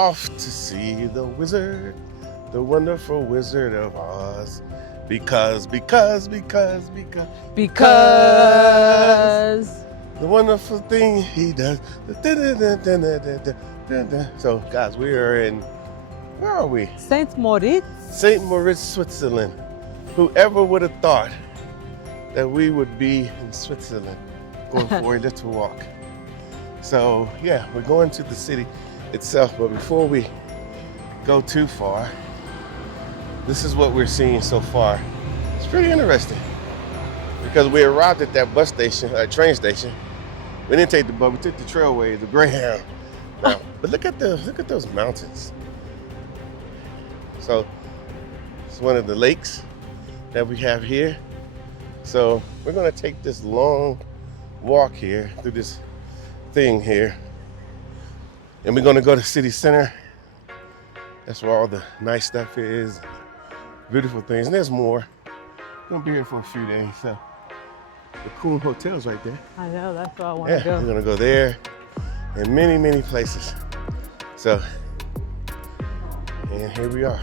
off to see the wizard, the wonderful Wizard of Oz. Because the wonderful thing he does. So, guys, we are in, where are we? St.Moritz. St.Moritz, Switzerland. Whoever would have thought that we would be in Switzerland going for a little walk. So, yeah, we're going to the city itself, but before we go too far, this is what we're seeing so far. It's pretty interesting because we arrived at that bus station, train station. We didn't take the bus, we took the trailway, the Greyhound. Now, but look at those mountains. So it's one of the lakes that we have here. So we're gonna take this long walk here through this thing here, and we're gonna go to city center. That's where all the nice stuff is, beautiful things, and there's more. We're gonna be here for a few days, so the cool hotel's right there. I know, that's where I want to go. We're gonna go there and many, many places. So, and here we are.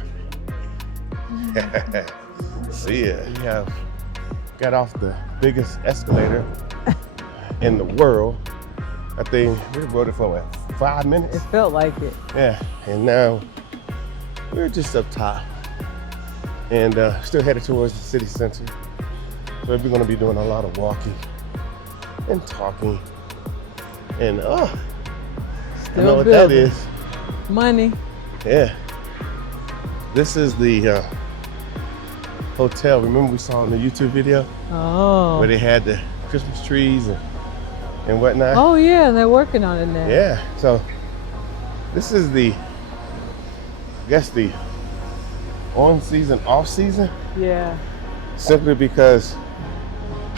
See ya. We have got off the biggest escalator in the world. I think we rode it for what, 5 minutes? It felt like it. Yeah, and now we're just up top and still headed towards the city center. So we're gonna be doing a lot of walking and talking. And you know what that is? Money. Yeah. This is the hotel. Remember we saw in the YouTube video? Oh. Where they had the Christmas trees and whatnot? Oh yeah, they're working on it now. Yeah, so this is I guess the on season, off season. Yeah. Simply because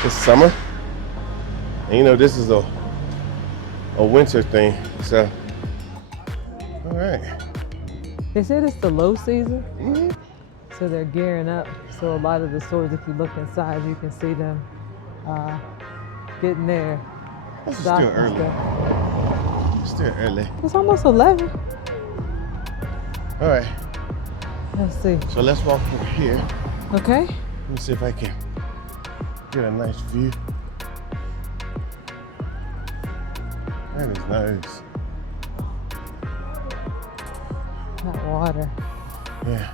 it's summer. And you know, this is a winter thing, so. All right. They said it's the low season, Mm-hmm. so they're gearing up. So a lot of the stores, if you look inside, you can see them getting there. It's still early. It's still early. It's almost 11. All right. Let's see. So let's walk over here. Okay. Let me see if I can get a nice view. That is nice. That water. Yeah.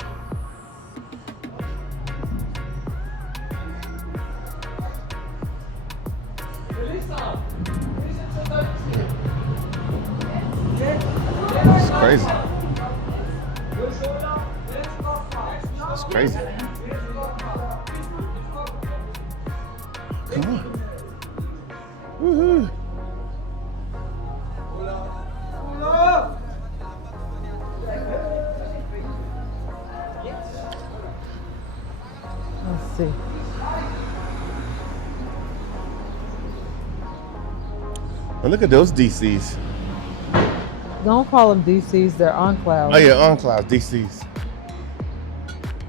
It's crazy. It's crazy. Come on. Woohoo. Let's see. Well, look at those DCs. Don't call them DCs, they're enclaves. Oh yeah, enclaves, DCs.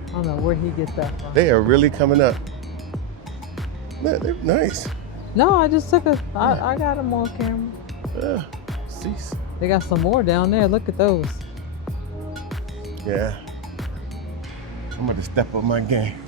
I don't know where he gets that from. They are really coming up. Look, they're nice. No, I just took I got them on camera. Cease. They got some more down there. Look at those. Yeah. I'm going to step up my game.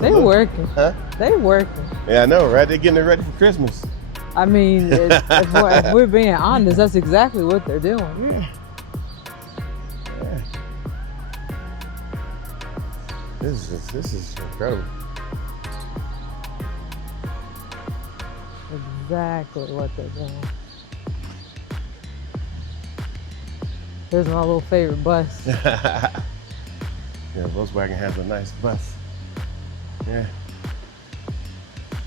They working. Huh? They working. Yeah, I know, right? They're getting it ready for Christmas. I mean, if we're being honest, that's exactly what they're doing. Yeah. Yeah. This is incredible. Exactly what they're doing. There's my little favorite bus. Yeah, Volkswagen has a nice bus. Yeah.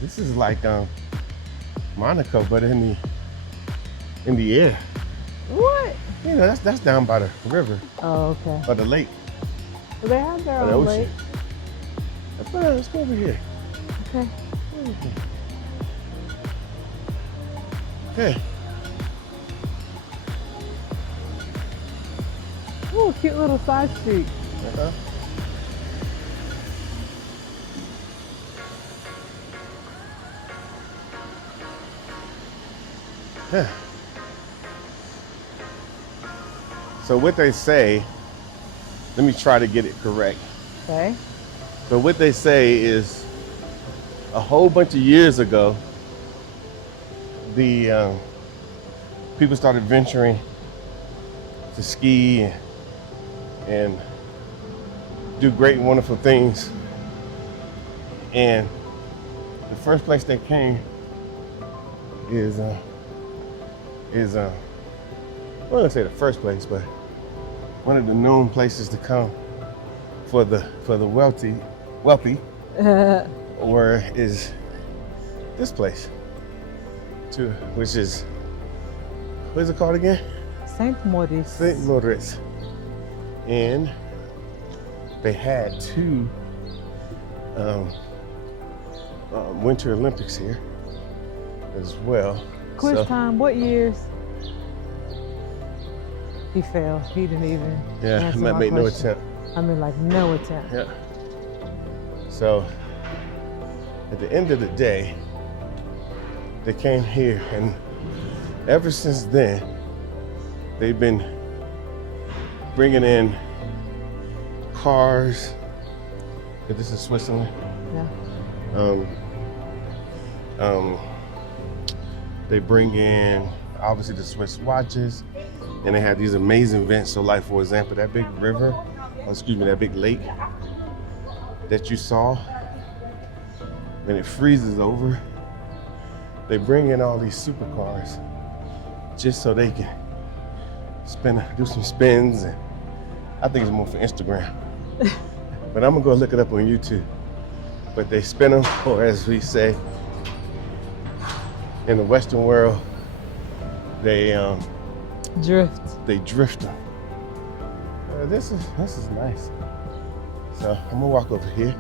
This is like Monaco, but in the air. What? You know, that's down by the river. Oh, okay. By the lake. Well, they have their By the own ocean. lake. Let's go over here. Okay. Yeah. Ooh, cute little side street. Uh-huh. Yeah. So what they say, let me try to get it correct. Okay. So what they say is a whole bunch of years ago, the people started venturing to ski and do great and wonderful things. And the first place they came is I wouldn't say the first place, but one of the known places to come for the wealthy, or is this place, too, which is, what is it called again? St.Moritz. St.Moritz. And they had two Winter Olympics here as well. Quiz So, time, what years? He failed. He didn't even yeah, answer might my make no question. attempt. I mean, like, no attempt. Yeah. So at the end of the day, they came here, and ever since then, they've been bringing in cars. This is Switzerland. Yeah. They bring in obviously the Swiss watches, and they have these amazing events. So, like for example, that big river, that big lake that you saw, when it freezes over, they bring in all these supercars just so they can do some spins, and I think it's more for Instagram. But I'm gonna go look it up on YouTube. But they spin them, or as we say in the Western world, they drift them. This is nice. So I'm gonna walk over here,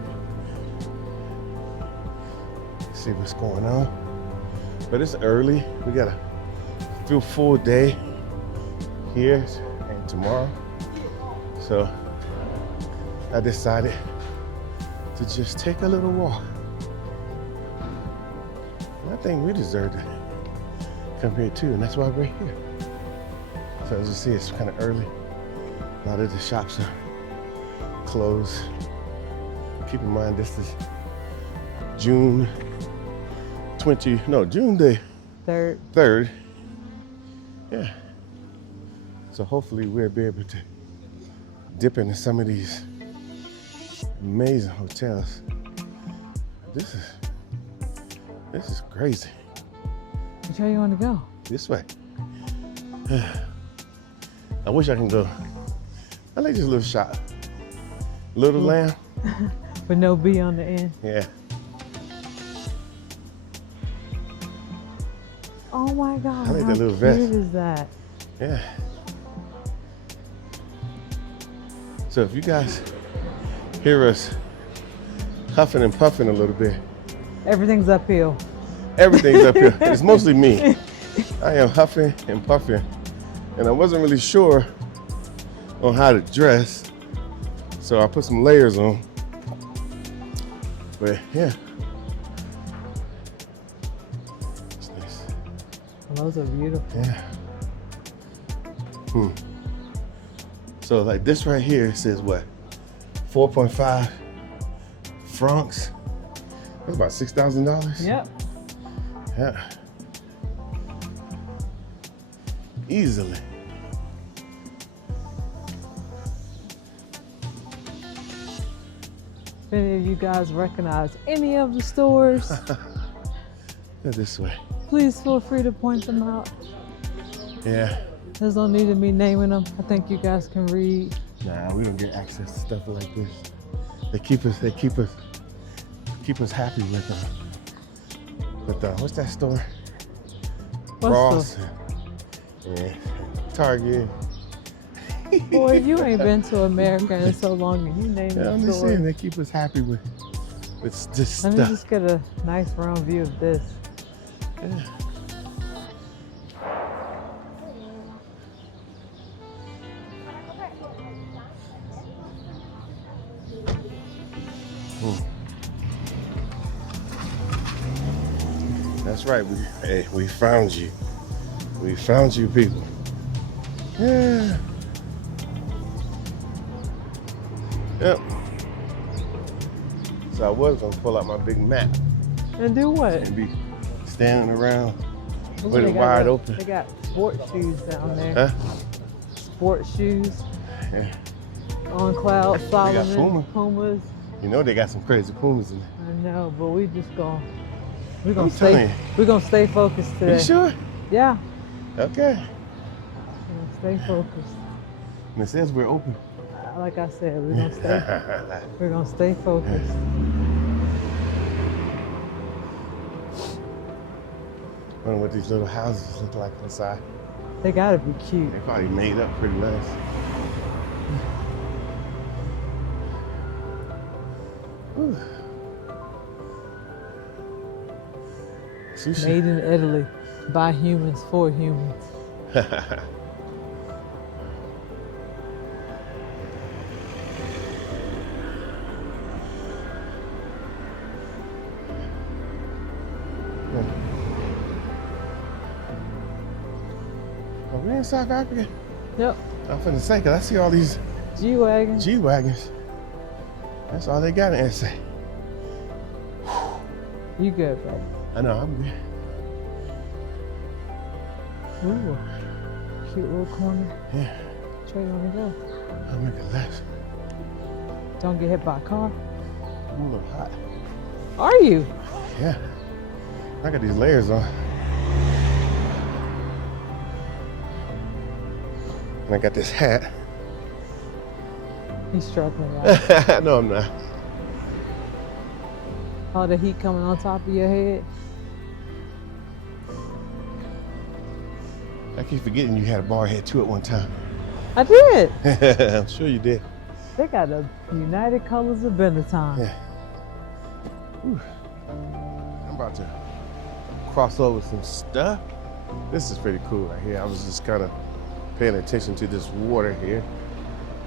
see what's going on. But it's early. We got a full day here and tomorrow. So I decided to just take a little walk. And I think we deserve to come here too, and that's why we're here. So as you see, it's kind of early. A lot of the shops are closed. Keep in mind, this is June the 3rd. Yeah. So hopefully we'll be able to dip into some of these amazing hotels. This is crazy. Which way you want to go? This way. I wish I can go. I like this little shop. Little lamb. With no B on the end. Yeah. Oh my God. I like how that little vest. cute is that? Yeah. So if you guys hear us huffing and puffing a little bit, Everything's uphill. everything's up here. It's mostly me. I am huffing and puffing, and I wasn't really sure on how to dress, so I put some layers on. But yeah, it's nice. Those are beautiful. Yeah. So like this right here says what? 4.5 francs. That's about $6,000. Yep. Yeah. Easily. If any of you guys recognize any of the stores, Go this way. please feel free to point them out. Yeah. There's no need of me naming them. I think you guys can read. Nah, we don't get access to stuff like this. They keep us happy with what's that store? Ross and Target. Boy, you ain't been to America in so long and you name Yeah, I'm the just store. saying they keep us happy with this Let me stuff. just get a nice round view of this. Yeah. That's right. We found you. We found you, people. Yeah. Yep. So I was gonna pull out my big map And do what? and be standing around Ooh, with they it got wide a- open. They got sport shoes down there. Huh? Sport shoes. Yeah. On Cloud, got Puma. Solomon, Pumas. You know they got some crazy Pumas in there. I know, but we're gonna I'm telling stay focused you. today. You sure? Yeah, Okay. we're gonna stay focused. And it says we're open. Like I said, we're gonna stay focused. I wonder what these little houses look like inside. They gotta be cute. They're probably made up pretty nice. Whew. Sushi. Made in Italy, by humans, for humans. Are we in South Africa? Yep, I'm finna say, cause I see all these G-Wagon. G-Wagons. That's all they got in SA. You good, baby. I know, I'm good. Ooh, cute little corner. Yeah, Which way you wanna go? I'll make a left. Don't get hit by a car. I'm a little hot. Are you? Yeah, I got these layers on. And I got this hat. He's struggling out. No, I'm not. All the heat coming on top of your head. I keep forgetting you had a bar head too at one time. I did. I'm sure you did. They got the United Colors of Benetton. Yeah. Whew. I'm about to cross over some stuff. This is pretty cool right here. I was just kind of paying attention to this water here.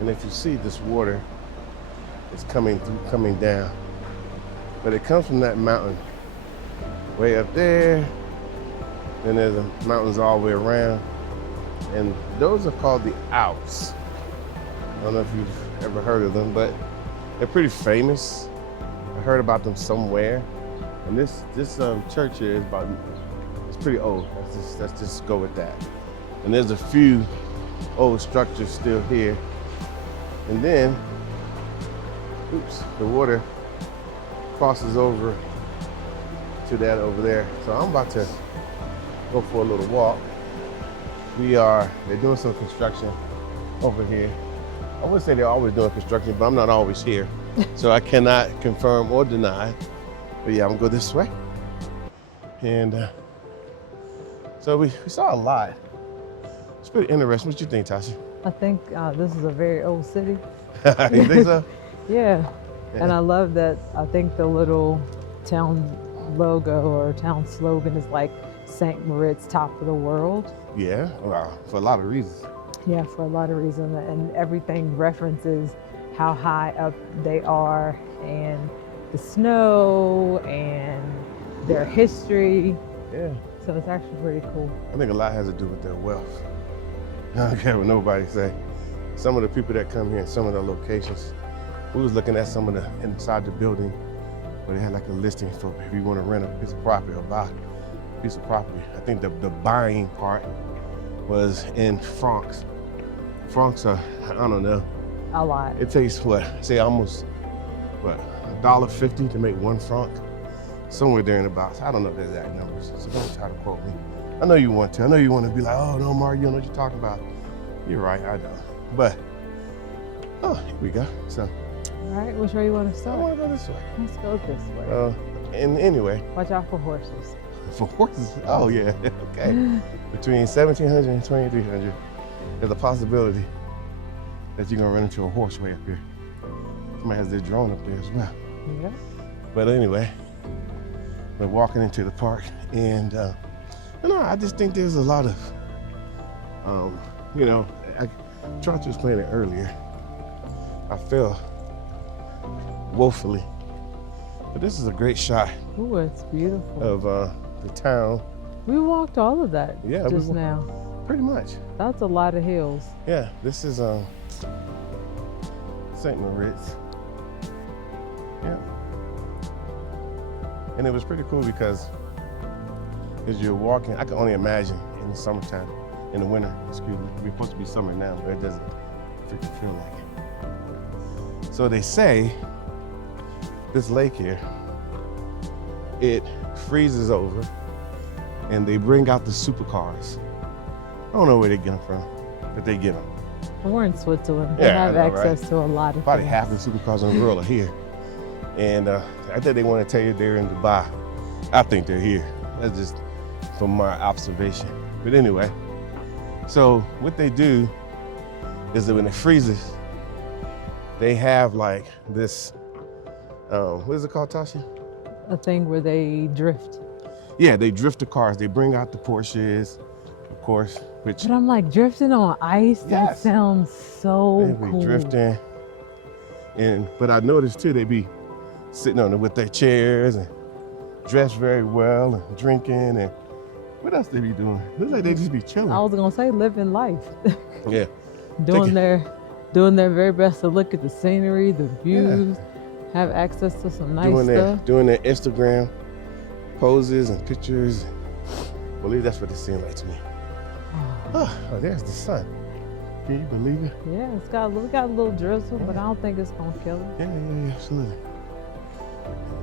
And if you see this water, it's coming down. But it comes from that mountain way up there. Then there's the mountains all the way around. And those are called the Alps. I don't know if you've ever heard of them, but they're pretty famous. I heard about them somewhere. And this church here is it's pretty old. Let's just go with that. And there's a few old structures still here. And then, the water crosses over to that over there. So I'm about to go for a little walk. They're doing some construction over here. I would say they're always doing construction, but I'm not always here. So I cannot confirm or deny. But yeah, I'm gonna go this way. And so we saw a lot. It's pretty interesting. What you think, Tasha? I think this is a very old city. You think so? Yeah. And I love that. I think the little town logo or town slogan is like St.Moritz, top of the world. Yeah, well, for a lot of reasons. Yeah, for a lot of reasons. And everything references how high up they are and the snow and their history. Yeah. So it's actually pretty cool. I think a lot has to do with their wealth. I don't care what nobody say. Some of the people that come here in some of the locations, we was looking at some of the inside the building where they had like a listing for if you want to rent a piece of property or buy a piece of property. I think the buying part was in francs. Francs are, I don't know. A lot. It takes almost $1.50 to make 1 franc? Somewhere there in about, I don't know the exact numbers, so don't try to quote me. I know you want to. I know you want to be like, oh no, Mario, you don't know what you're talking about. You're right, I don't. But, here we go. So, All right, which way you want to I start? want to go this way. Let's go this way. And anyway, Watch out for horses. for horses, oh yeah, okay. Between 1,700 and 2,300, there's a possibility that you're gonna run into a horse way up here. Somebody has their drone up there as well. Yeah. But anyway, we're walking into the park, and I just think there's a lot of, I tried to explain it earlier. I fell woefully, but this is a great shot Ooh, it's beautiful. of the town. We walked all of that Yeah, just now. Pretty much. That's a lot of hills. Yeah, this is St.Moritz. Yeah. And it was pretty cool because as you're walking, I can only imagine in the summertime, in the winter, excuse me. We're supposed to be summer now, but it doesn't freaking feel like it. So they say this lake here, it freezes over and they bring out the supercars. I don't know where they get them from, but they get them. We're in Switzerland. They Yeah, have I know, access right? to a lot of Probably things. half the supercars in the world are here. And I think they want to tell you they're in Dubai. I think they're here. That's just from my observation. But anyway, so what they do is that when it freezes, they have like this, what is it called, Tasha? A thing where they drift. Yeah, they drift the cars. They bring out the Porsches, of course, which But I'm like, drifting on ice? That Yes. sounds so they be cool. drifting. But I noticed too, they be sitting on it with their chairs and dressed very well and drinking and what else they be doing? Looks like they just be chilling. I was gonna say living life. Yeah. doing their very best to look at the scenery, the views, have access to some nice stuff. Doing their Instagram poses and pictures. I believe that's what it seemed like to me. Oh, there's the sun. Can you believe it? Yeah, we got a little drizzle, but I don't think it's gonna kill it. Yeah, absolutely.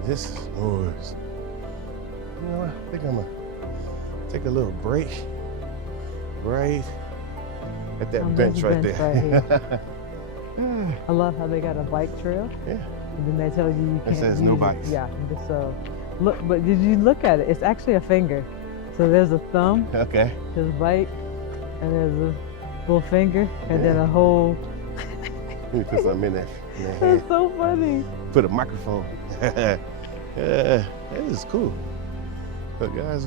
This is yours. You know what? I think I'm gonna take a little break right at that On bench this right bench there. I love how they got a bike trail. Yeah. And then they tell you can't says use no it. bikes. Yeah. So look, but did you look at it? It's actually a finger. So there's a thumb, Okay. there's a bike, and there's a little finger, and then a whole. Let me put something in there. That's so funny. Put a microphone. Yeah, this is cool. But guys,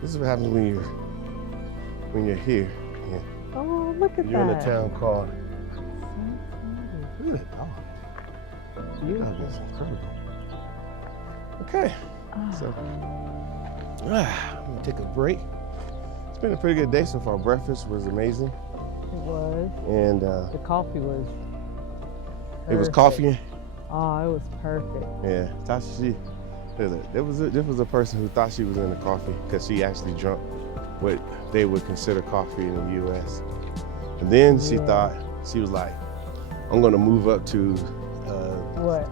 this is what happens when you're here. Yeah. Oh, look at You're in a that. town called. So Look at that dog. beautiful. That is incredible. Okay, so I'm gonna take a break. It's been a pretty good day so far. Breakfast was amazing, It was. and The coffee was. it was perfect. coffee. Oh, it was perfect. Yeah, Tasha, there was a person who thought she was in the coffee because she actually drank what they would consider coffee in the U.S. And then she Yeah. thought, she was like, I'm gonna move up to What?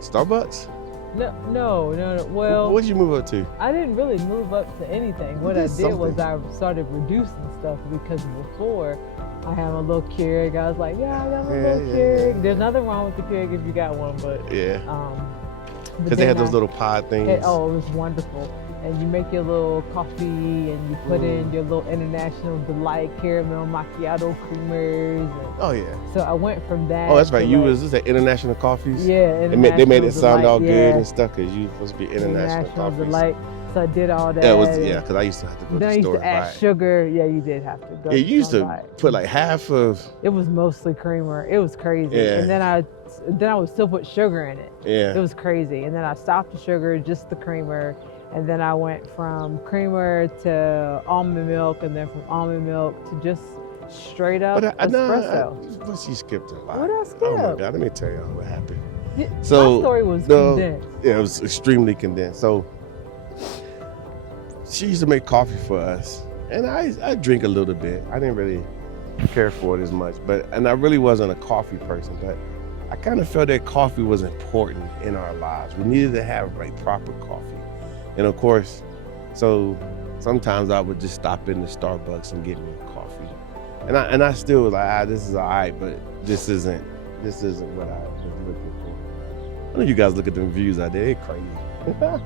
Starbucks? No. Well, What did you move up to? I didn't really move up to anything. What I did did was something. I started reducing stuff because before I had a little Keurig. I was like, yeah, I got my little Yeah. Keurig. There's nothing wrong with the Keurig if you got one, but Yeah, but because they had then those little pod things. it was wonderful. And you make your little coffee and you put in your little International Delight caramel macchiato creamers. And Oh yeah. so I went from that. Oh, that's right. to You like- was this at International Coffees? Yeah, They made it International sound all Delight, good yeah. and stuff because you supposed to be International Coffees. Delight. So I did all that. Yeah, it was because I used to have to go to Then I the used store to and buy add it. sugar. Yeah, you did have to go. Yeah, you used store to and buy it. put like half of. It was mostly creamer. It was crazy. Yeah. And then I would still put sugar in it. Yeah. It was crazy. And then I stopped the sugar, just the creamer. And then I went from creamer to almond milk, and then from almond milk to just straight up espresso. But she skipped a lot. What I Oh my skip? God, let me tell you what happened. Yeah, So, my story was no, condensed. Yeah, it was extremely condensed. So she used to make coffee for us, and I drink a little bit. I didn't really care for it as much, and I really wasn't a coffee person, but I kind of felt that coffee was important in our lives. We needed to have like proper coffee. And of course, so sometimes I would just stop in the Starbucks and get me a coffee. And I still was like, this is all right, but this isn't what I was looking for. I know you guys look at them views out there, they're crazy.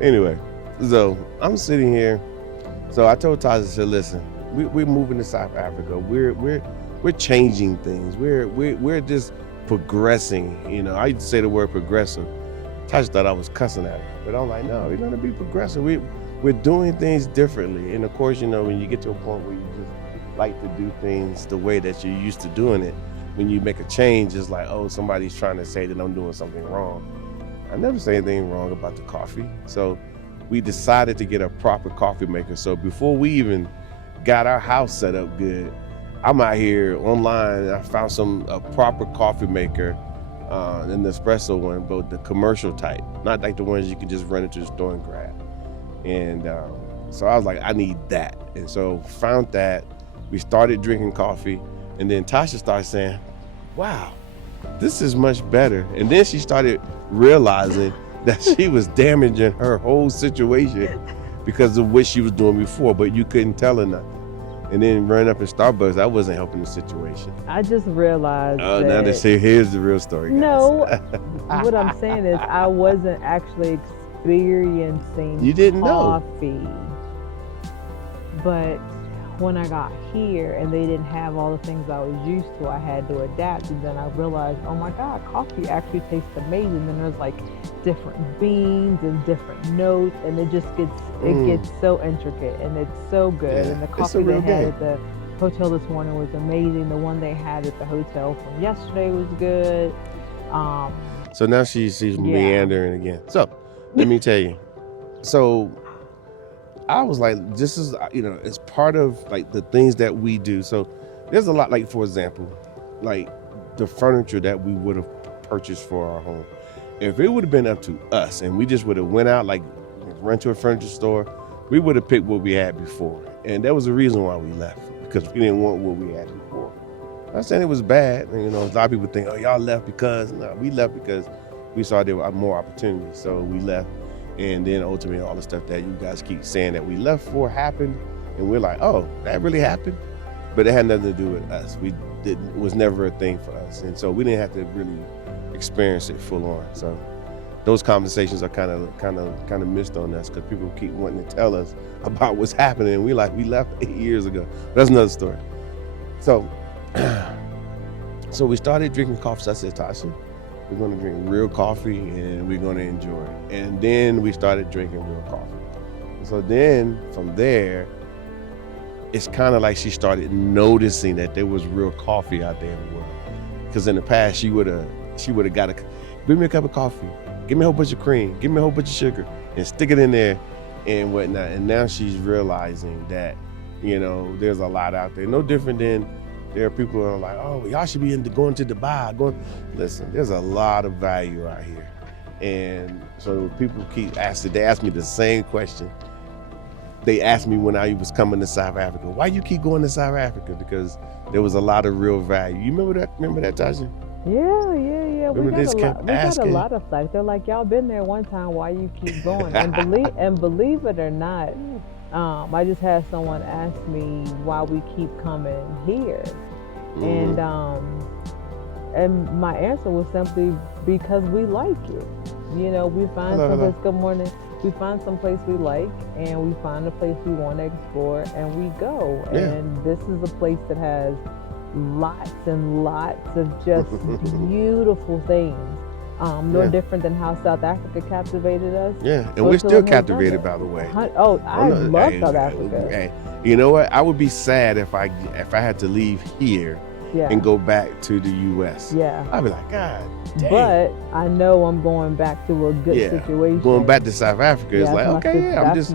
Anyway, so I'm sitting here. So I told Tasha, I said, listen, we're moving to South Africa. We're changing things. We're just progressing. You know, I used to say the word progressive. Tasha thought I was cussing at her, but I'm like, no, we're gonna be progressive. We're doing things differently. And of course, you know, when you get to a point where you just like to do things the way that you're used to doing it, when you make a change, it's like, oh, somebody's trying to say that I'm doing something wrong. I never say anything wrong about the coffee. So we decided to get a proper coffee maker. So before we even got our house set up good, I'm out here online and I found a proper coffee maker, an espresso one, but the commercial type, not like the ones you can just run into the store and grab. And so I was like, I need that. And so found that. We started drinking coffee, and then Tasha started saying, wow, this is much better. And then she started realizing that she was damaging her whole situation because of what she was doing before, but you couldn't tell her nothing. And then running up in Starbucks, that wasn't helping the situation. I just realized that... Now they say, here's the real story, guys. No, what I'm saying is I wasn't actually experiencing You didn't coffee. know. But when I got here and they didn't have all the things I was used to, I had to adapt. And then I realized, oh my God, coffee actually tastes amazing. And there's like different beans and different notes, and it just gets so intricate and it's so good. Yeah, and the coffee they had game. at the hotel this morning was amazing. The one they had at the hotel from yesterday was good. So now she's meandering again. So let me tell you. So I was like, this is, it's part of like the things that we do. So there's a lot, like, for example, like the furniture that we would have purchased for our home. If it would have been up to us and we just would have went out, like run to a furniture store, we would have picked what we had before. And that was the reason why we left, because we didn't want what we had before. I'm not saying it was bad. And, a lot of people think, oh, y'all left because, no, we left because we saw there were more opportunities. So we left. And then ultimately all the stuff that you guys keep saying that we left for happened. And we're like, oh, that really happened? But it had nothing to do with us. It was never a thing for us. And so we didn't have to really experience it full on. So those conversations are kind of missed on us because people keep wanting to tell us about what's happening. And we left 8 years ago. That's another story. So, so we started drinking coffee. So I said, Tasha, we're going to drink real coffee and we're going to enjoy it. And then we started drinking real coffee. So then from there, it's kind of like she started noticing that there was real coffee out there in the world. Because in the past, she would have got bring me a cup of coffee, give me a whole bunch of cream, give me a whole bunch of sugar, and stick it in there and whatnot. And now she's realizing that, there's a lot out there. No different than there are people who are like, oh, y'all should be going to Dubai. Listen, there's a lot of value out here. And so people keep asking, they ask me the same question. They asked me when I was coming to South Africa, why you keep going to South Africa? Because there was a lot of real value. You remember that, Tasha? Yeah. We got a lot of flags. They're like, y'all been there one time, why you keep going? And believe it or not, I just had someone ask me why we keep coming here. Mm-hmm. And my answer was simply because we like it. We find someplace, good morning, we find some place we like and we find a place we want to explore and we go. Yeah. And this is a place that has lots and lots of just beautiful things. No different than how South Africa captivated us. Yeah, and we're still captivated, by the way. I love South Africa. Hey, you know what? I would be sad if I had to leave here and go back to the U.S. Yeah. I'd be like, God damn. But I know I'm going back to a good situation. Going back to South Africa is like, okay, I'm just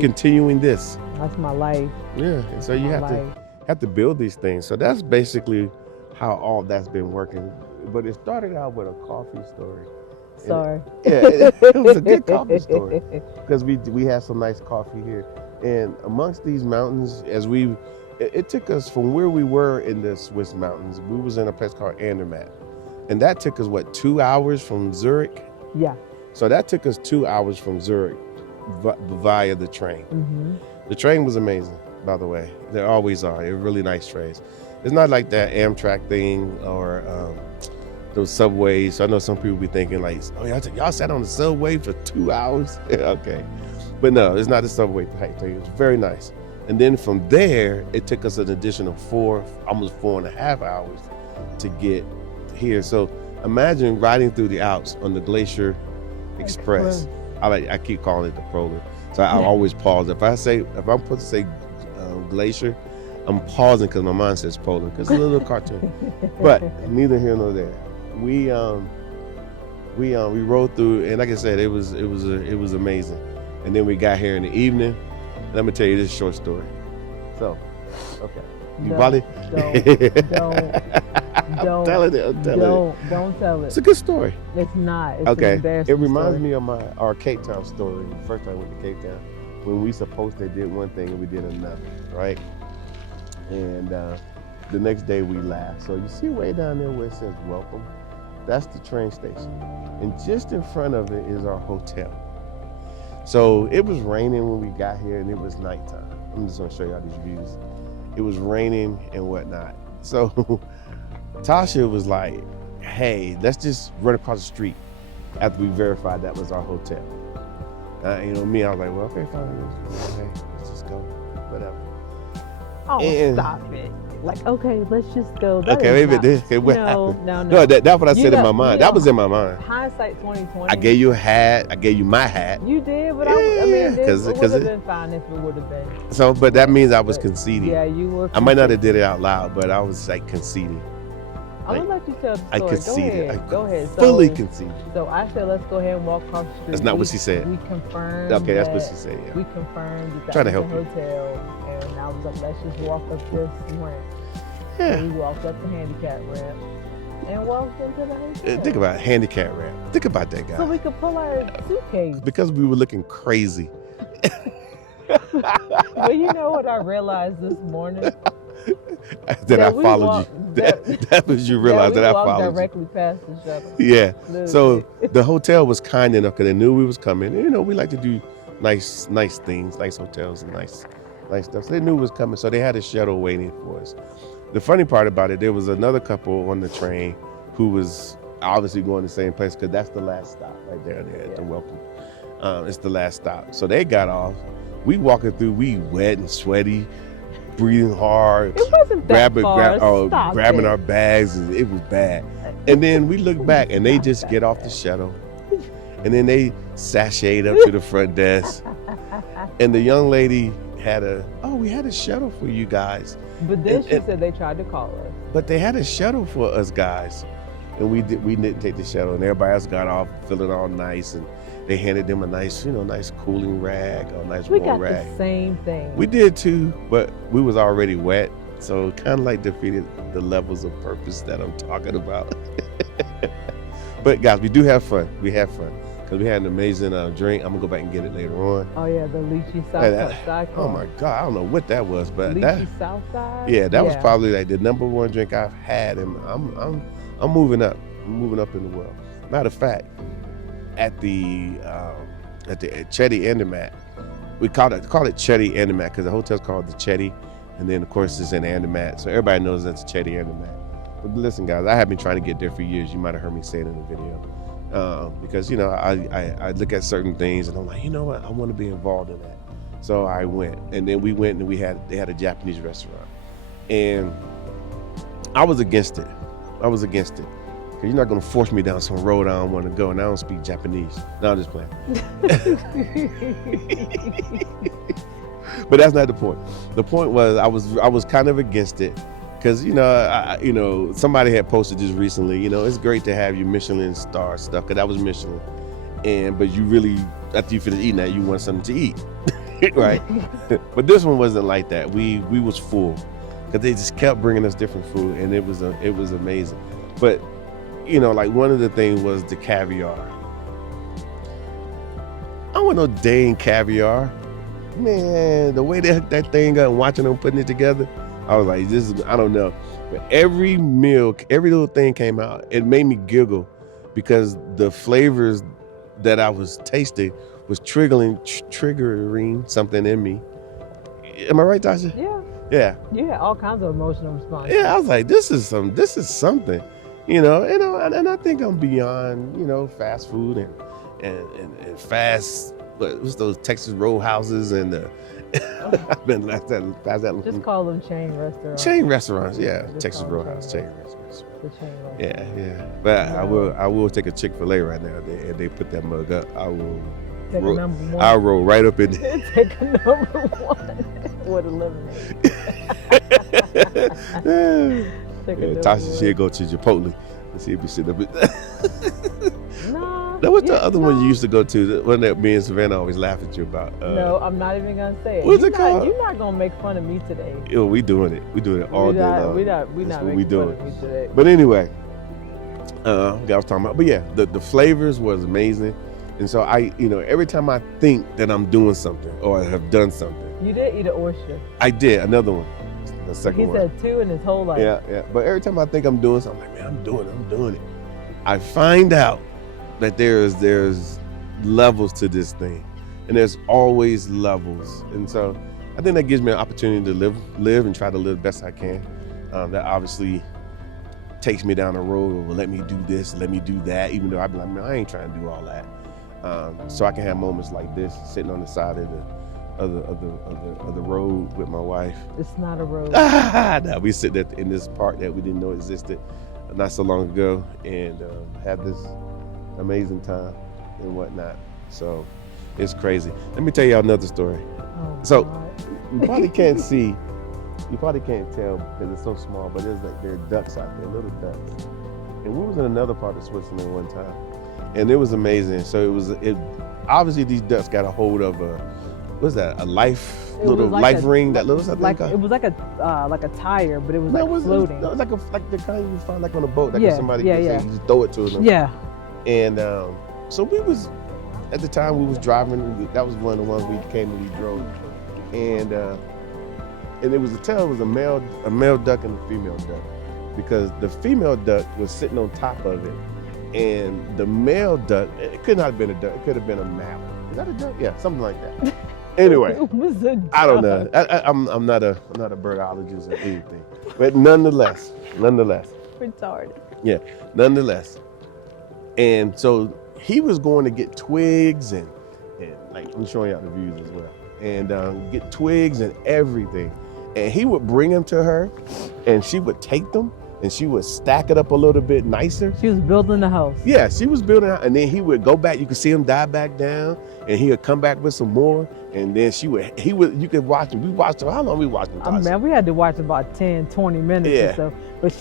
continuing this. That's my life. Yeah, and so you have to build these things. So that's basically how all that's been working. But it started out with a coffee story. Sorry. It was a good coffee story because we had some nice coffee here. And amongst these mountains, it took us from where we were in the Swiss mountains, we was in a place called Andermatt. And that took us, 2 hours from Zurich? Yeah. So that took us 2 hours from Zurich via the train. Mm-hmm. The train was amazing, by the way. There always are. They're really nice trains. It's not like that Amtrak thing or those subways. I know some people be thinking like, oh, y'all sat on the subway for 2 hours? Okay. But no, it's not a subway type thing. It's very nice. And then from there, it took us an additional almost 4.5 hours to get here. So imagine riding through the Alps on the Glacier Express. I keep calling it the Prolog. So I always pause. If I'm supposed to say Glacier, I'm pausing because my mind says Polar because it's a little cartoon. But neither here nor there. We rode through, and like I said, it was amazing. And then we got here in the evening. Let me tell you this short story. So, okay. You probably don't tell it. Don't tell it. It's a good story. It's not. It's Okay. an embarrassing It reminds story. me of our Cape Town story. The first time I went to Cape Town, when we supposedly did one thing and we did another, right? And the next day we laughed. So you see way down there where it says welcome? That's the train station. And just in front of it is our hotel. So it was raining when we got here and it was nighttime. I'm just gonna show y'all these views. It was raining and whatnot. So Tasha was like, hey, let's just run across the street after we verified that was our hotel. Me, I was like, well, okay, fine. Okay, let's just go, whatever. Oh, stop it. Like, okay, let's just go. That Okay, is maybe not- this. Okay, what No, happened? no. No, that's what I said in my You mind. know, That was in my mind. Hindsight 2020. I gave you a hat. I gave you my hat. You did, but Yeah, I mean, it 'cause would have been fine if it would have been. So, but that means I was But, conceding. Yeah, you were. I might not have did it out loud, but I was like conceding. I'm gonna let you tell the I story. conceded. Go ahead. Fully conceded. So I said, let's go ahead and walk across the street. That's not what she said. We confirmed. Okay, that's what that- she said. Yeah. We confirmed that Trying to was help the you. hotel, and I was like, let's just walk up this ramp. Yeah. And we walked up the handicap ramp and walked into the hotel. Think about handicap ramp. Think about that guy. So we could pull our suitcase. Because we were looking crazy. But you know what I realized this morning? that I we followed walked- you. That was you realized that I we walked followed you. directly past the shuttle. Yeah. So Literally. the hotel was kind enough because they knew we was coming. And, we like to do nice things, nice hotels and nice stuff. So they knew it was coming. So they had a shuttle waiting for us. The funny part about it, there was another couple on the train who was obviously going the same place because that's the last stop right there at the welcome. It's the last stop. So they got off. We walking through, we wet and sweaty, breathing hard. It wasn't that far. Grabbing Stop our bags, and it was bad. And then we look back, and they just get off the shuttle, and then they sashayed up to the front desk, and the young lady we had a shuttle for you guys. But then she said they tried to call us. But they had a shuttle for us guys, and we didn't take the shuttle, and everybody else got off feeling all nice, and they handed them a nice cooling rag, a nice We warm got rag. the same thing. We did too, but we was already wet, so kind of like defeated the levels of purpose that I'm talking about. But guys, we do have fun. We have fun because we had an amazing drink. I'm gonna go back and get it later on. Oh yeah, the lychee side. Oh my God, I don't know what that was, but lychee south side. yeah, that was probably like the number one drink I've had, and I'm moving up. I'm moving up in the world. Matter of fact, at the Chetty Andermatt, we call it Chetty Andermatt because the hotel's called the Chetty, and then of course it's in Andermatt, so everybody knows that's Chetty Andermatt. But listen, guys, I have been trying to get there for years. You might have heard me say it in the video, because I look at certain things and I'm like, you know what, I want to be involved in that. So I went, and then we went and they had a Japanese restaurant, and I was against it. Because you're not gonna force me down some road I don't want to go, and I don't speak Japanese. No, I'm just playing. But that's not the point. The point was I was kind of against it because somebody had posted this recently. It's great to have your Michelin star stuff because that was Michelin, but you really after you finish eating that you want something to eat, right? But this one wasn't like that. We was full because they just kept bringing us different food, and it was amazing. But like one of the things was the caviar. I don't want no dang caviar. Man, the way they hooked that thing up and watching them putting it together, I was like, I don't know. But every meal, every little thing came out. It made me giggle because the flavors that I was tasting was triggering something in me. Am I right, Tasha? Yeah. Yeah. You had all kinds of emotional responses. Yeah, I was like, this is something. And I think I'm beyond, fast food and fast. What's those Texas Roadhouses and I've been past that. Just call them chain restaurants. Chain restaurants, yeah. Just Texas call Roadhouse, them chain restaurants. The chain restaurant. Yeah. But I will take a Chick-fil-A right now. If they put that mug up, I will. Take a number one. I'll roll right up in there. Take a number one with a lemonade. Tasha, she'll go to Chipotle and see if we sit up. Nah. Now, what's the other one you used to go to? The one that me and Savannah always laugh at you about? No, I'm not even gonna say it. What's it called? You're not gonna make fun of me today. Yo, we doing it. We doing it all day long. We're That's not what making fun of me today. But anyway, I was talking about. But yeah, the flavors was amazing, and so every time I think that I'm doing something or I have done something. You did eat an oyster. I did another one. The second one. He said 2 in his whole life. Yeah. But every time I think I'm doing something, I'm like, man, I'm doing it. I find out that there's levels to this thing, and there's always levels, and so I think that gives me an opportunity to live and try to live the best I can. That obviously takes me down the road of let me do this, let me do that, even though I be like, man, I ain't trying to do all that. So I can have moments like this, sitting on the side of the road with my wife. It's not a road. Now we sit there in this park that we didn't know existed not so long ago, and have this amazing time and whatnot. So it's crazy. Let me tell y'all another story. Oh, So God. you probably can't see, you probably can't tell because it's so small, but there's like there are ducks out there, little ducks. And we was in another part of Switzerland one time, and it was amazing. So it obviously these ducks got a hold of what's that? A life ring, that little something. It was like a tire, but it was floating. No, it was like the kind you find like on a boat, like Yeah, somebody yeah, can yeah. say, you just throw it to them. Yeah. And so we was, at the time we was driving, that was one of the ones we came and we drove. And it was a male duck and a female duck, because the female duck was sitting on top of it, and the male duck, it could not have been a duck, it could have been a mallard. Is that a duck? Yeah, something like that. Anyway, It was a duck. I don't know. I'm not a birdologist or anything, but nonetheless. Retarded. Yeah, nonetheless. And so he was going to get twigs and like, I'm showing y'all the views as well, and get twigs and everything. And he would bring them to her, and she would take them, and she would stack it up a little bit nicer. She was building the house. Yeah, she was building it, and then he would go back. You could see him dive back down, and he would come back with some more, and then you could watch him. We watched him. How long we watched him? Man, we had to watch about 10, 20 minutes Yeah. or so. But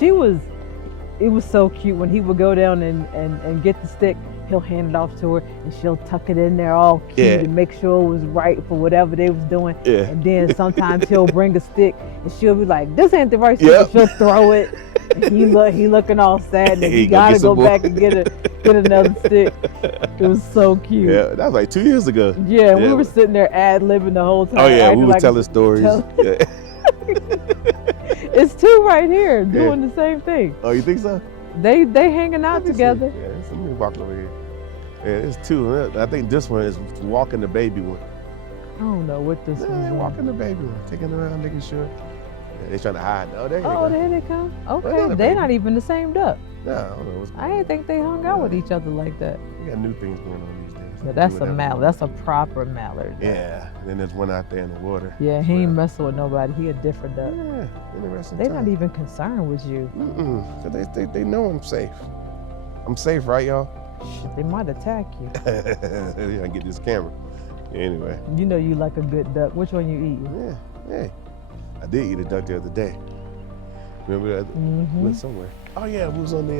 it was so cute when he would go down and get the stick. He'll hand it off to her, and she'll tuck it in there all cute Yeah. and make sure it was right for whatever they was doing. Yeah. And then sometimes he'll bring a stick, and she'll be like, "This ain't the right stick." Yep. And she'll throw it. And he looking all sad, and He he gonna gotta get go some more. back and get another stick. It was so cute. Yeah, that was like 2 years ago. Yeah, we Yeah. were sitting there ad-libbing the whole time. Oh yeah, we acting were like telling stories. Yeah. It's 2 right here doing the same thing. Oh, you think so? They hanging out Let me see. together. Yeah, let me walk over here. Yeah, there's 2. I think this one is walking the baby one. I don't know what this Yeah, one's they're doing. walking the baby one, taking her around, making sure. Yeah, they're trying to hide. Oh, there you Oh, go. there they come. Well, Okay, they're the they're baby. not even the same duck. No, I don't know what's going I on. didn't think they hung out with each other like that. We got new things going on these days. But that's Do a whatever mallard. we want. That's a proper mallard. Yeah, and then there's one out there in the water. Yeah, he ain't Well, messing with nobody. He a different duck. Yeah, interesting. They time. not even concerned with you. So they know I'm safe. I'm safe, right, y'all? They might attack you. I get this camera. Anyway, You know you like a good duck. Which one you eating? yeah, hey, I did eat a duck the other day. Remember that? We went somewhere. Oh yeah, we was on the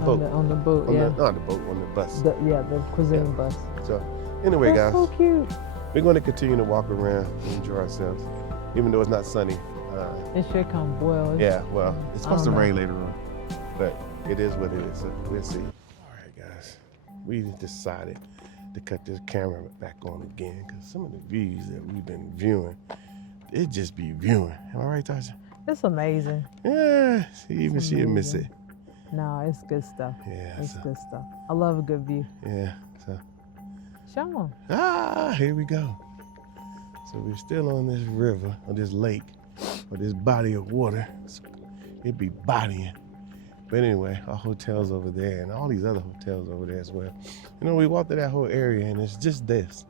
boat. On the boat, yeah. Not the boat, on the bus. The cuisine Yeah. bus. So, anyway, That's guys, so cute. we're going to continue to walk around and enjoy ourselves, even though it's not sunny. It should come boil. Yeah, well, it's supposed to I don't know. rain later on, but it is what it is. So we'll see. All right, guys, we decided to cut this camera back on again because some of the views that we've been viewing, it just be viewing. Am I right, Tasha? It's amazing. Yeah, even she'll miss it. No, it's good stuff. Yeah, It's so, good stuff. I love a good view. yeah. So, Show them. here we go. So we're still on this river, or this lake, or this body of water. It be bodying. But anyway, our hotel's over there, and all these other hotels over there as well. You know, we walked through that whole area, and it's just this.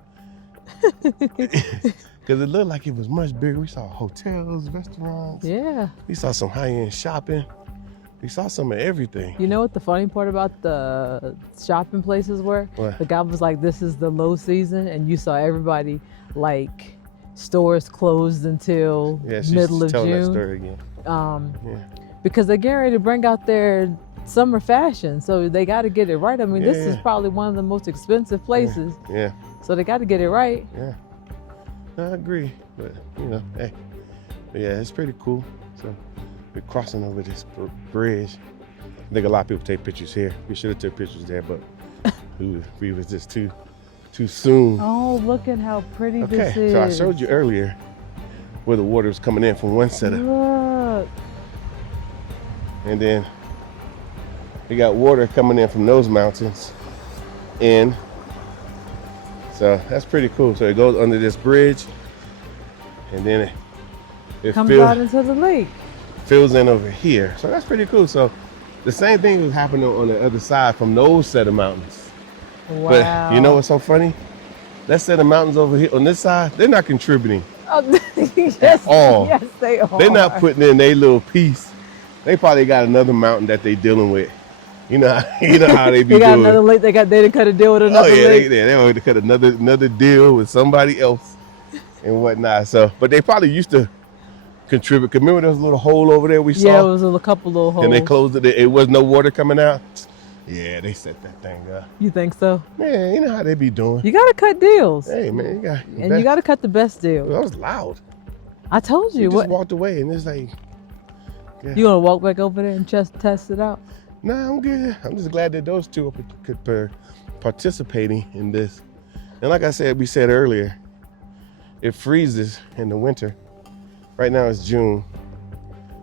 Because it looked like it was much bigger. We saw hotels, restaurants. Yeah. We saw some high-end shopping. We saw some of everything. You know what the funny part about the shopping places were? What? The guy was like, this is the low season, and you saw everybody, like, stores closed until Yeah, she's middle of telling that June. story again. Yeah. Because they're getting ready to bring out their summer fashion, so they got to get it right. I mean, this is Yeah. probably one of the most expensive places, Yeah. so they got to get it right. Yeah. I agree, but you know, hey, but yeah, it's pretty cool. So we're crossing over this bridge. I think a lot of people take pictures here. We should have took pictures there, but we was just too soon. Oh, look at how pretty this Okay, is. so I showed you earlier where the water was coming in from one set of, Look. and then we got water coming in from those mountains in. So that's pretty cool. So it goes under this bridge, and then it Comes out into the lake. fills in over here. So that's pretty cool. So the same thing was happening on the other side from those set of mountains. Wow. But you know what's so funny? That set of mountains over here on this side, they're not contributing. Oh, yes, all. yes, they are. They're not putting in their little piece. They probably got another mountain that they dealing with. You know how they be They got doing. another lake. They didn't cut a deal with Oh another yeah, lake. they already cut another deal with somebody else and whatnot. So, but they probably used to contribute. 'Cause remember there was a little hole over there we saw, Yeah, it was a couple little holes. and they closed it. It was no water coming out. Yeah, they set that thing up. You think so? Man, you know how they be doing. You gotta cut deals, Hey man, and you gotta cut the best deal. That was loud. I told You you. just What? walked away, and it's like, You gonna walk back over there and just test it out? nah, I'm good. I'm just glad that those two are participating in this. And like I said, we said earlier, it freezes in the winter. Right now it's June,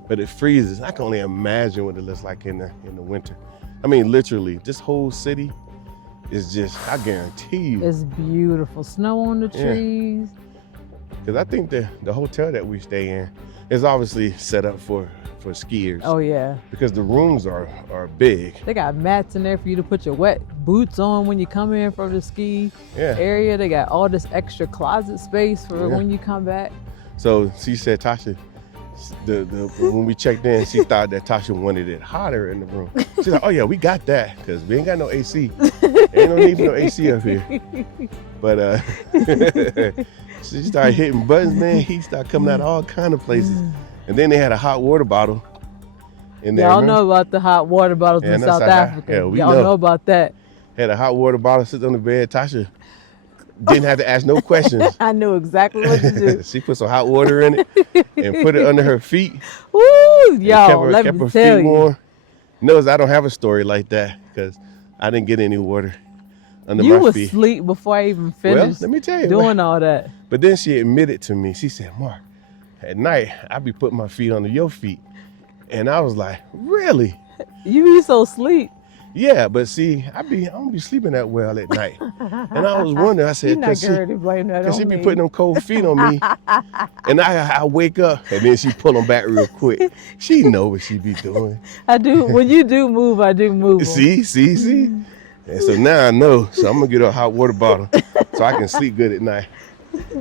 but it freezes. I can only imagine what it looks like in the winter. I mean, literally, this whole city is just, I guarantee you. It's beautiful. Snow on the Yeah. trees. Because I think the hotel that we stay in is obviously set up for skiers. Oh yeah. Because the rooms are big. They got mats in there for you to put your wet boots on when you come in from the ski Yeah. area. They got all this extra closet space for Yeah. when you come back. So she said, Tasha, when we checked in, she thought that Tasha wanted it hotter in the room. She's like, oh yeah, we got that because we ain't got no AC. Ain't no need for no AC up here. But she started hitting buttons, man. He started coming out of all kind of places. And then they had a hot water bottle in there. Y'all remember? know about the hot water bottles Yeah, in that's South like Africa. yeah, we Y'all know. know about that. Had a hot water bottle sit on the bed. Tasha didn't have to ask no questions. I knew exactly what to do. She put some hot water in it and put it under her feet. Woo, And y'all, let kept me her tell feet you. warm. Notice I don't have a story like that because I didn't get any water under You my was feet. asleep before I even Well, finished let me tell you. doing all that. But then she admitted to me, she said, Mark, at night, I be putting my feet under your feet. And I was like, really? You be so sleep. Yeah, but see, I don't be sleeping that well at night. And I was wondering, I You're said, not because going to blame that on she be me. putting them cold feet on me. And I wake up and then she pull them back real quick. She know what she be doing. I do. When you do move, I do move. 'em. See? And so now I know. So I'm gonna get her a hot water bottle so I can sleep good at night.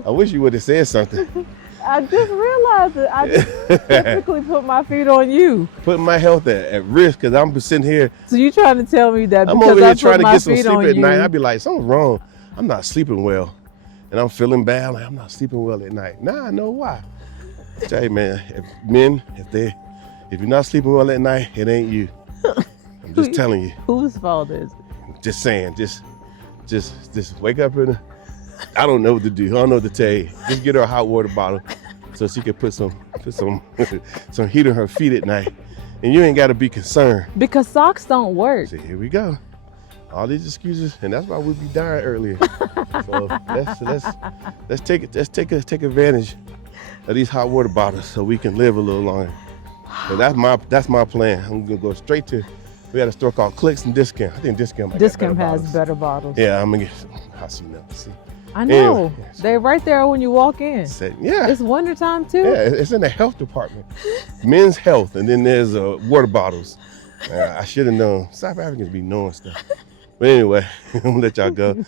I wish you would have said something. I just realized it. I just typically put my feet on you. Putting my health at risk because I'm sitting here. So you trying to tell me that I'm because over I here put trying to my get some feet sleep on at you, night. I'd be like, something's wrong. I'm not sleeping well. And I'm feeling bad. Like, I'm not sleeping well at night. Now I know why. Tell you, man, if you're not sleeping well at night, it ain't you. I'm just telling you. whose fault is it? Just saying. Just wake up in I don't know what to do. I don't know what to tell you. Just get her a hot water bottle so she can put some some heat on her feet at night. And you ain't got to be concerned. Because socks don't work. See, here we go. All these excuses, and that's why we'd be dying earlier. So let's take advantage of these hot water bottles so we can live a little longer. So that's my plan. I'm gonna go straight to. We got a store called Clicks and Discount. I think Discount. Discount has better bottles. Yeah, I'm gonna get. How she know? See. I know. Anyway, They're right there when you walk in. Yeah. It's wintertime too. Yeah, it's in the health department. Men's health, and then there's water bottles. I should have known. South Africans be knowing stuff. But anyway, I'm gonna let y'all go.